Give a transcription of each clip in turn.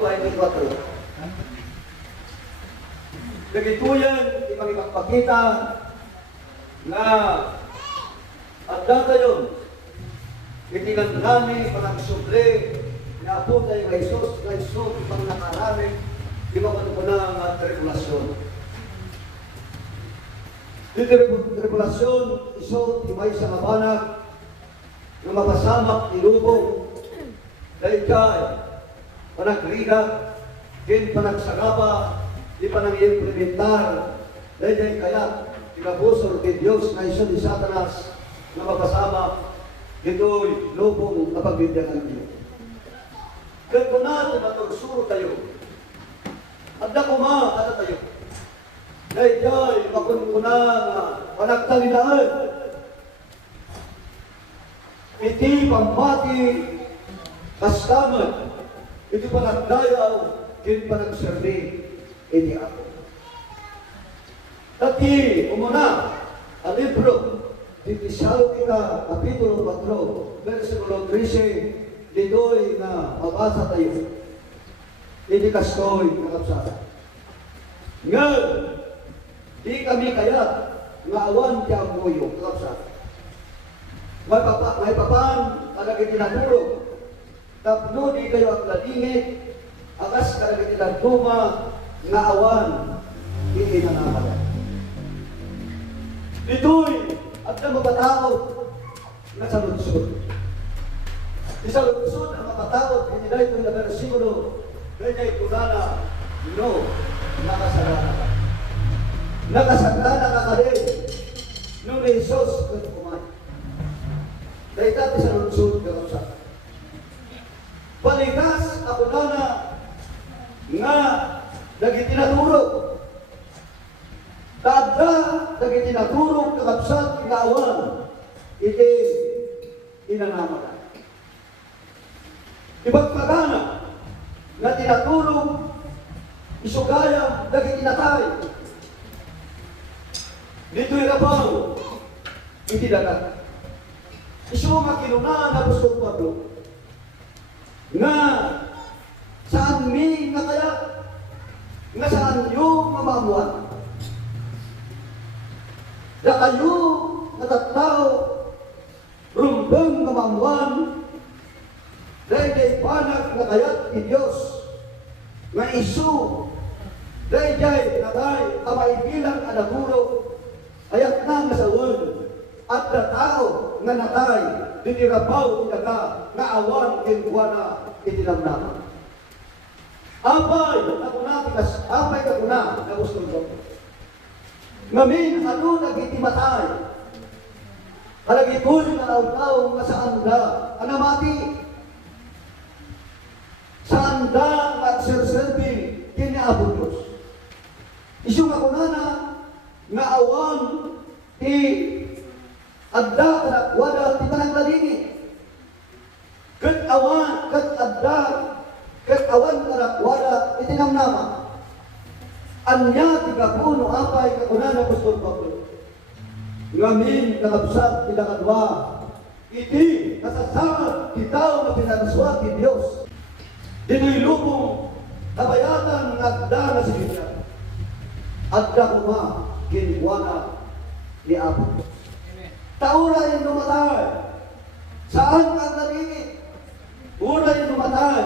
24. Nagituyan, ipagpakita na at data yun, itinandani parang subre na po tayo kay Jesus, pang nakarami, di ba ko na ang tribulation. Di tribulation, iso, timay sa kabanag, na mapasamak, ilubong, dahil kay, panagrida, din panagsagaba, di panang-implementar, dahil kaya, pinabusor kay Diyos na iso ni Satanas, na mapasama, dito'y lubong na pagbibigyan niyo. Kaya kung natin matursuro tayo, at nakuma at tayo, dahil dahil makunkuna na panagtalinaan, iti pambati, kastaman, iti panagdayaw, iti panagserbi, iti ako. Tati, umuna, ang libro, Tesalonica, Kapitulo 4, versikulo 13, dito'y na mabasa tayo. Hindi kastoy nakapsasa. Ngayon, di kami kayat nga awan ti amboyo nakapsasa. May papan, kadagit tinatulog. Tapno di kayo ang ladingit, akas kadagit tinatuma, nga awan, hindi na namala. Dito'y at ang mapatawad na sa lunsod. Sa lunsod ang mapatawad, hindi na ito na versikulo, kaya kunana, no, nakasagana ka. Nakasagana ka ka rin, nung ni Jesus kung kumain. Dahil dati sa lunsod, kakapsa. Palikas ako na nga nagitinaturo. Tada nagitinaturo kakapsat inaawan. Iti inanamalan. Ibagpagana na tinatulong isugaya nagitinatay. Dito'y rabaw, iti dagat. Isu makinunaan na gusto Pablo nga saan mi nga kaya nga saan yung mamamuan na kayo natatao rumbang mamamuan dahil kay panag na kayat ni Diyos nga isu dahil kay natay kamaibilang anaguro ayat na nga sa world at na tao nga natay dinirabaw inaga nga awan kinkuana itinamnaman. Apay ako na tikas, apay ako na gusto ko. Ngamin ano nagitimatay. Kalagitoy na law-law nga saan da anamati. Saan da at sir-serving kiniabot Diyos. Isyung ako na nga awan ti adda kanakwada ti panaglalini. Kat awan, kat adda, kat awan kanakwada itinamnama. Anya tiga puno apay kakunana gusto Pablo. Ngamin kakabsat tinakadwa. Iti nasasama titaw na pinanswa ti Diyos. Dito'y lubong kabayatan ng agda na siya. Adda kuma kinkuana ni Apo. Taura yung lumatay. Saan ang nalimit? Una yung lumatay.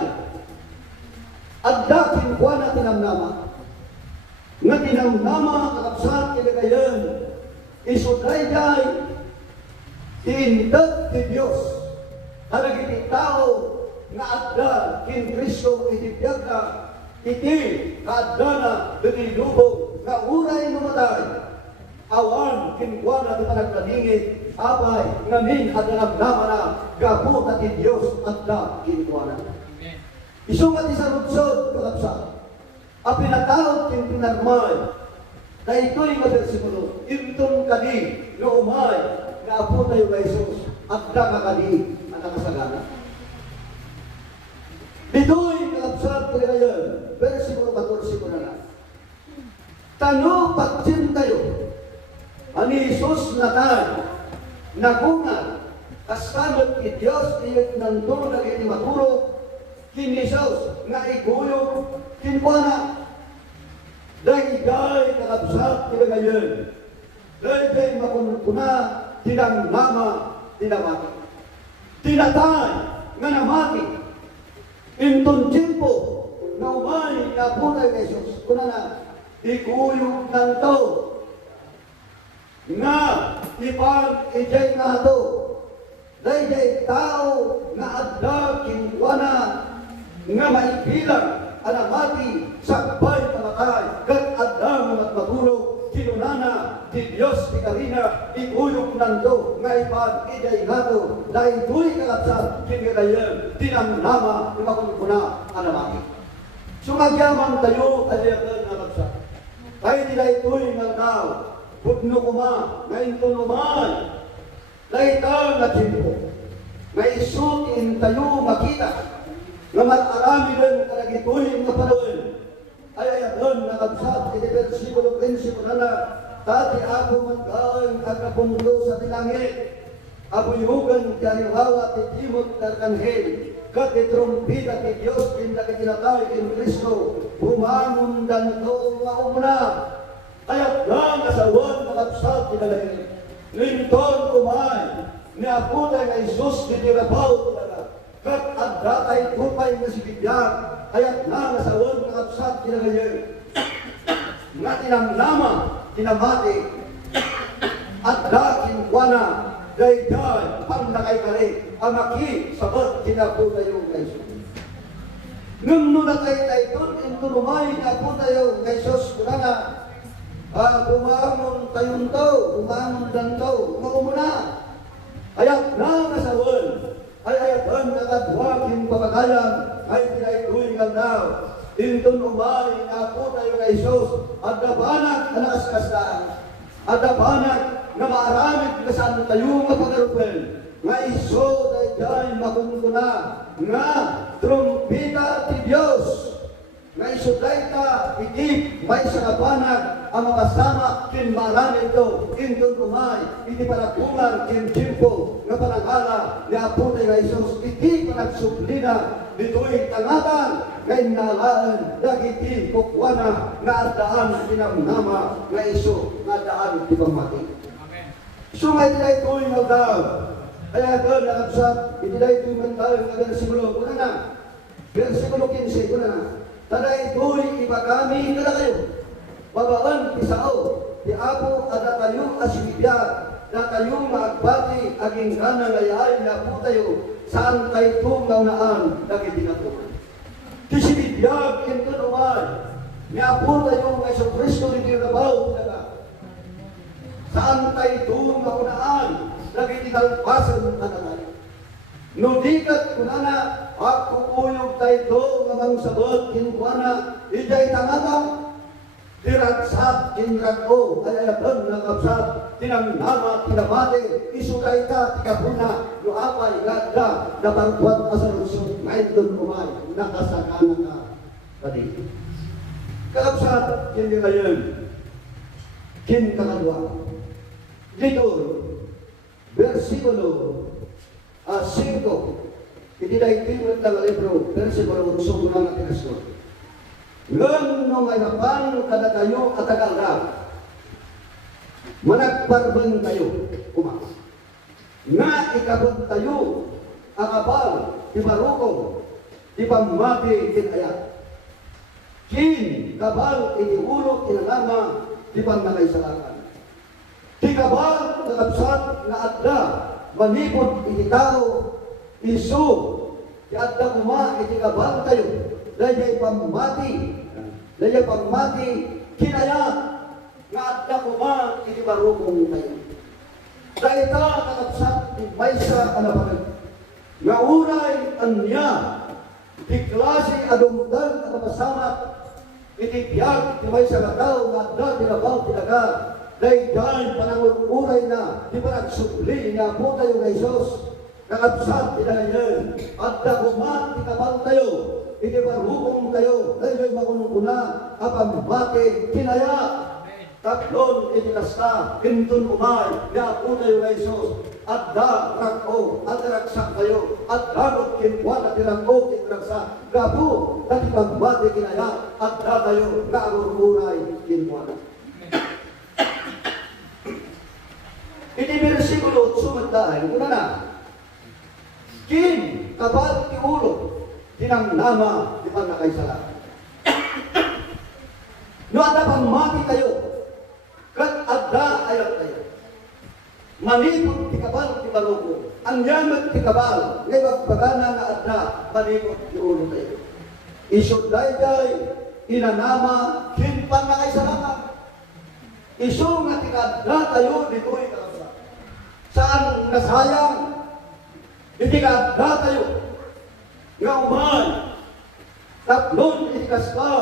Adda kinkuana tinamnama. Nga tinamnama kakabsat kinagayan. Isuday-day tindag ti Diyos. Halagiti tao nga adda kin Kristo itibiyag na iti kaadda na dinilubog nga unay lumatay. Awan kinkuana ti panaglalingit apay ngamin at nanagdama na gabot at ti Diyos adda kinkuana. Isungat ti sa lunsod kakabsat. Ang pinatawag kin pinarmay na ito'y nga versikulo, intong kadi no umay na apo tayo kay Jesus at daga kadi ang nakasagana. Dito'y kakabsat ko ngayon, versikulo 14 ko na lang. Tano patsin tayo, ani Jesus na tayo, nagungan, kastamat ki Diyos, iyot nandun na iti maturo, kini Jesus, nga iguyo kinkuana. Dahil kakabsat kita ngayon. Dahil makunukuna tinang nama tinamati. Tinatay nga namati. Intong timpo na umay na punay kay Jesus. Kuna na, ikuyog ng to. Nga, ipag-ijay nga to. Dahil tao nga adda kinkuana nga maibilang anamati sakbay pamatay kat adda mga magulog kinunana di Diyos di karina ikuyog nando nga ipag-ijay nga to dahil tuloy kalapsat kinirayan tinamnama ni makunukuna anamati. Sumagyaman tayo aliyakan na kapsat. Tayo nila ito'y ng tao pugno kuma ngayon tunumay laitang na timpo, may isutin tayo makita, na marami rin karagituhin na panahon, ay ayaton na kabsat, iti versikulo prinsipyo na tati ako magkaon kakapundo sa tilangit, abuyugan kariwawa ti timot karkanhel, kat itrumpita ti Diyos, kindakitinatay kin Kristo, bumangon dan to maumuna, ayat lang asawan na kabsat tinalangit. Linton umay, ni ako tayo na Jesus, ditirabaw talaga. Kat adda tayo tupay na si Bibiyag, ayat na nasawan na kapsat kinagayon. Nga tinamnama, tinamati, adda kinkwana, dayday, pang nakaykali, amaki, sabat, tinapo tayo na Jesus. Nung nuna tayo inton umay, na ako tayo na Jesus, kunana, bumangon tayong to, bumangon dan to, maumuna. Ayat na nasawan, ay ayatan na kadwag yung papagalan, ay pinaituloy ng daw. Intun umay na po tayo kay Jesus, at nabanag na nakaskastaan, at nabanag na maaramid kasan tayo mapagarupan. Nga iso tayo dyan makungkuna, nga trumpita ti Diyos, nga isuday ka, itip, may sa kabanag, ang makasama, kinmarami ito, indon umay, iti panakungan, kintimpo, nga panangala, ni Apo tayo Jesus, iti panagsuplina, dito'y tangatan, ngay nalaan, dagiti kukwana, nga adaan, tinamnama, nga iso, nga adaan, di pamati. So ngay nila ito'y nagdaw, kaya ka nakabsat, iti na ito'y mental, nga versikulo, kuna na, versikulo 15, kuna na, tada ito'y iba kami, kada kayo, babaan pisao, di Apo ada tayo asibibiyag, na tayo maagbati, aging kana ngayay na po tayo, saan tayo itong naunaan, dagiti na po. Di sibibiyag, ito naman, na po tayo ng Iso Kristo, hindi nabaw talaga. Saan tayo itong naunaan, dagiti talpasan ng kananay. No dikat kunana, ako uyog tayo ito, ngamang sabot, kinukuana, ijay tangatang, tiratsat, kinrato, ayayaban, nakapsat, tinamnama, tinamate, isukay ka, tikapuna, luapay, gada, nabarbuat ka sa lusog, ngayon doon umay, nakasakana ka, pati. Kakapsat, hindi ngayon, kinkakalwa. Dito, versikulo 5, hindi na itinulat ng libro, versikulo 8, na natin ito. Ngang nung ay napan kada tayo at agalda, managparbang tayo, kumas. Nga ikabot tayo, akabal, ibarukong, ipamati, kinayat. Kin, kabal, iniulot, inalama, ipamnakaisalakan. Di kabal, nakapsat, na adda, manipod, initao, isu, di adda kuma, itikabal tayo. Dahil pamati, kinaya, nga adda kuma, inibarukong tayo. Dahil ta, nakapsat, may sa alapanan. Nga unay, anya, di klase adungdan, nakapasamat, itibiyag, di may sa kataw, nga adda, tinabaw, tinaga, dahil panangururay na, di ba nagsubli, nga po tayo na Isos, nakapsat, tinayan, adda kuma, tinabang tayo, iti barukong tayo, dahil makunukuna, apambate, kinaya, tatlon, itinasta, kintun umay, niya po tayo na Isos, adda rako at raksak kayo at ramot kinkuan at irako kinraksa gabu dati pagbati kinaya adda kayo nga agururay kinkuan. Iti versikulo 8 mantahan, una na, kin kabal ti ulo tinamnama di panakaisala. No ada pamati kayo kat adda ayat kayo. Manipot ti kabal ti baluko. Ang yamat ti kabal ngay pagana nga adda manipot ti ulo kayo. Isod day inanama kin panakaisala. Isu nga ti kadda tayo dito'y kakasa. Saan nasayang hindi kadda tayo nga umay tatlon itikas ka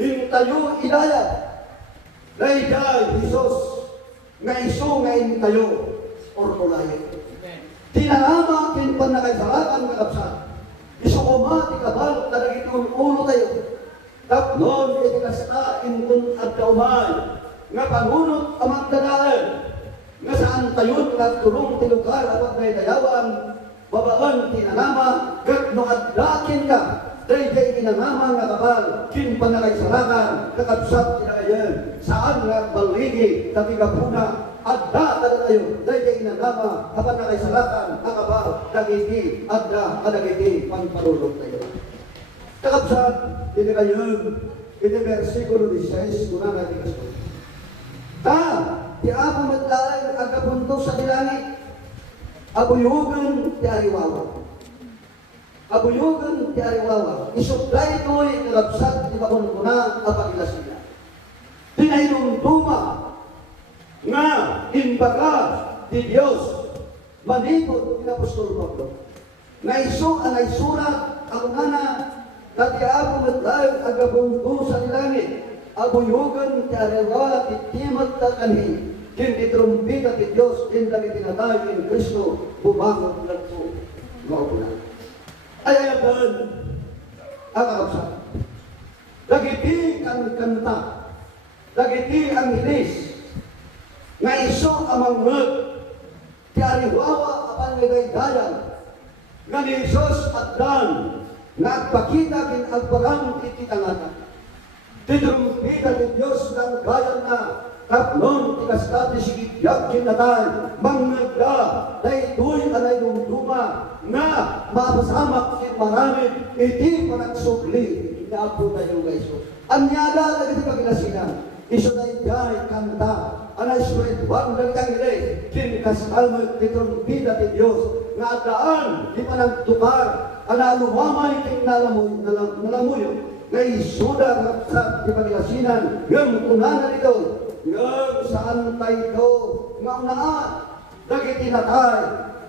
yung tayo ilaya dayday Jesus nga iso nga in tayo orkulayo tinanama kin panakaisalakan kakapsat iso kumati kabal kadagiti ulo tayo tatlon itikas ka in kun at kaumay nga pangunot amang dadaan nga saan tayo nagtulong ti lugar at daydayawan babaan tinanama kat no adlakin ka dayday inanama nga kabal kin panakaisalakan kakabsat kinakayan saan nga baligi dati kapuna adda kada tayo dayday inanama kapan nakaisalakan kakabal dagiti adda kadagiti panparulog tayo kakabsat kinakayan iti versikulo 16 kuna natin kaso ta ti ako matlaang agapunto sa dilangit abuyugan ti ariwawa. Abuyugan ti ariwawa. Isuplay ko'y nagabsat di bakunkunang apagilasila. Tinainunduma nga imbaga di Diyos manipot ni Apostol Pablo. Nga iso ang isurat ako nga na dati ako matlaang agapunto sa dilangit abuyugan ti ariwawa ti timat takanhi kin itrumpita ti Diyos kin dami tinatay kin Kristo bumangon lang po maupunan. Ay ayaban ang kakapsat. Dagiti ang kanta, dagiti ang hilis, nga iso amang ngag, ti ariwawa apan nagaydayan, nga ni Jesus at Dan, nga agpakita kin agparang ititangatan. Titrumpita ni Diyos ng gayan na tatlong tikastati sigityak kinatay, mangagda, daytoy anay dumduma, nga mapasamak kin marami, iti panagsugli, inaapo tayo nga Isus. Anyala na iti pagilasinan, iso na itay kanta, anay spiritual ng kangilay, kinikastalmat titrumpita ti Diyos, nga adaan, di panagtukar, analumamay kin nalamuyo, nga isuda sa di pagilasinan, ng unanan ito, ng saan tayo nga unaan, dagiti natay,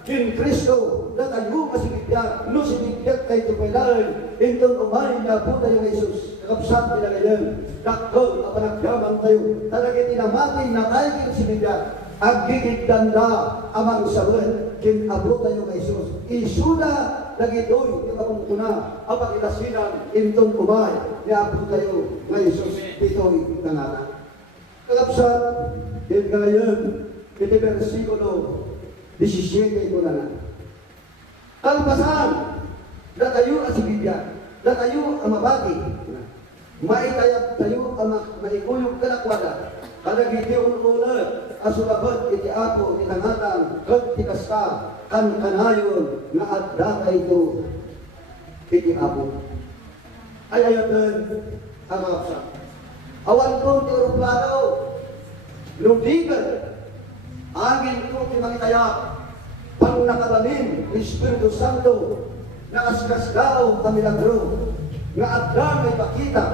kin Kristo, na tayo masigityak, no sigityak tayo tupalan, intong umay na po tayo ng Isus, kakapsat nila ngayon, dakol, apanagyaman tayo, talagiti namati na tayo kin sinigyak, agigit ganda, amang saban, kin abo tayo ng Isus, isuda, dagitoy, di kapungkuna, apakilasinan, intong umay, ni abo tayo ng Isus, dito'y tangana. Kakapsat, din ngayon, iti versikulo 17 ko na. Kalpasan, na tayo ang sigidya, na tayo ang mabati, maitayap tayo ang maikuyog kalakwada, kalagiti ulit, asulabat iti ako, tinangatan, kagtikas ka, kanayon, na adda ito, iti ako. Ay ayatan, ang kakapsat. Awan ko ti aeroplano, lubigan, angin ko ti mangitaya, pang nakalamin, Espiritu Santo, nakaskasgao ka milagro, nga adda may pakita,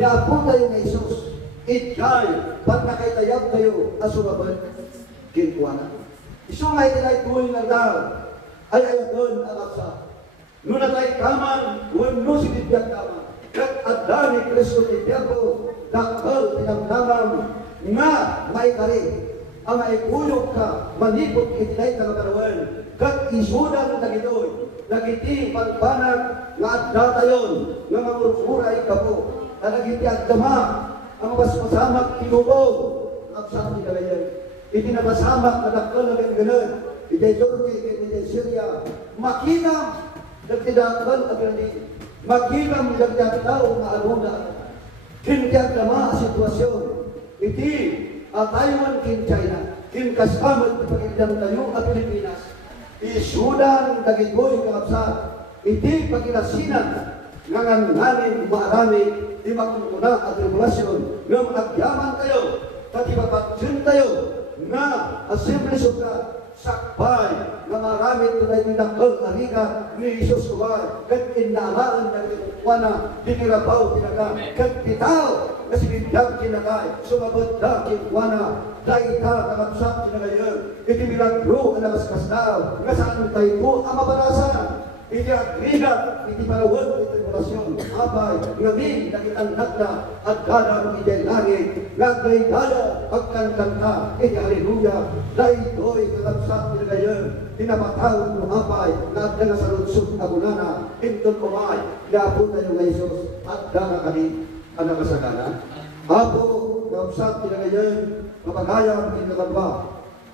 nga apo tayo ng Isus, itay, pag nakaitayab tayo, asumaban, kinkuana. Isu nga itinay tuloy ng daw, ay ayatun ang aksa. Nuna tayo kaman, wano si Bibiyag kaman, kat adda ni Kristo ti Diabo, dakal tinamnamam, nga may kari, ang maikuyog ka, manipot itinay ka kagarawan, kat isudan na gitoy, nagiti pagpanag, nga adda tayon, nga mamurfuray ka po, na nagiti agdama, ang masamak tinubog, at sa ating kalayan, itinapasamak na dakal na ganyan, iti Turkey, iti Syria, makinam, nagtidakal agrandi, makinam nagtidakal na aluna, kintiyak lama sitwasyon, iti Taiwan kin China, kin kasamat pagkakidang tayo at Pilipinas, isudan dagigoy kakapsat, iti pagkinasinan, nganganin marami, di makununa at regulasyon, ng agyaman tayo, patibapatsin tayo, na Assembly of God, sakbay, na marami tunay tinakal ariga ni Isus Kuwar, kat inalaan ng itukwana, dinirabaw tinaga, kat bitaw, na sinidang tinagay, sumabot na kinkwana, daita kakapsat tinagayon, iti milagro ang nakaskas daw, nga saan tayo po ang mabarasan, iti agrigat, iti panawag, iti regulasyon, abay, ngamin, nakitandak na, at kadang iti langit, ngagay dala, pagkantanta, iti haleluya, daito'y kakapsat tinagayon, tinapatawag mo abay, na nga sa lutsog na bunana, intun kumay, naapot tayo ng Jesus, at danga kami, ang nakasagana. Apo, kakapsat tinagayon, mapagayang kinakadwa,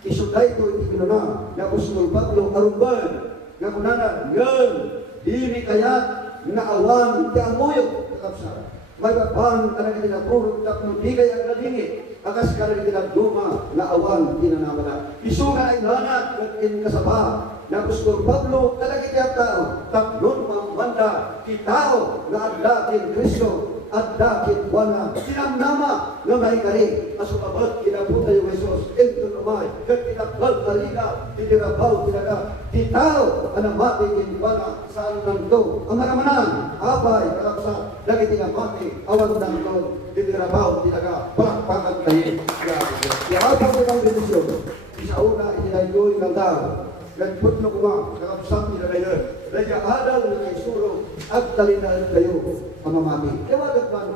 isuday ko iti pinuna, na Apostol Pablo arumban, nga kunanan, yun, dili kayat, nga awan, ti amuyog, kakapsat. May babang talaga tinapurog, tapno di kaya nalingit, akas ka rin tinagduma, nga awan, tinanamala. Isu nga ay nanat, in kasaba, na Apostol Pablo, talaga tiyata, tatlon mamanda, kitao, nga adlatin Kristo, at dakit wana, tinamnama nga may kari, asumabat kinabuta yung Jesus, ito namay, kat tinakbal karina, tinirabaw tinaga, titaw, anamati kinwana, saan nanto, ang maramanan, abay, kakapsa, lagi tinamati, awan nanto, tinirabaw tinaga, palakpakan kayo, yaabang ko ng relisyon, isa una, itinayoy ng tao, nagput na kuma, kakapsat nila ngayon, Raja adal na isuro at talinaan kayo, pamamami. Ewagat man,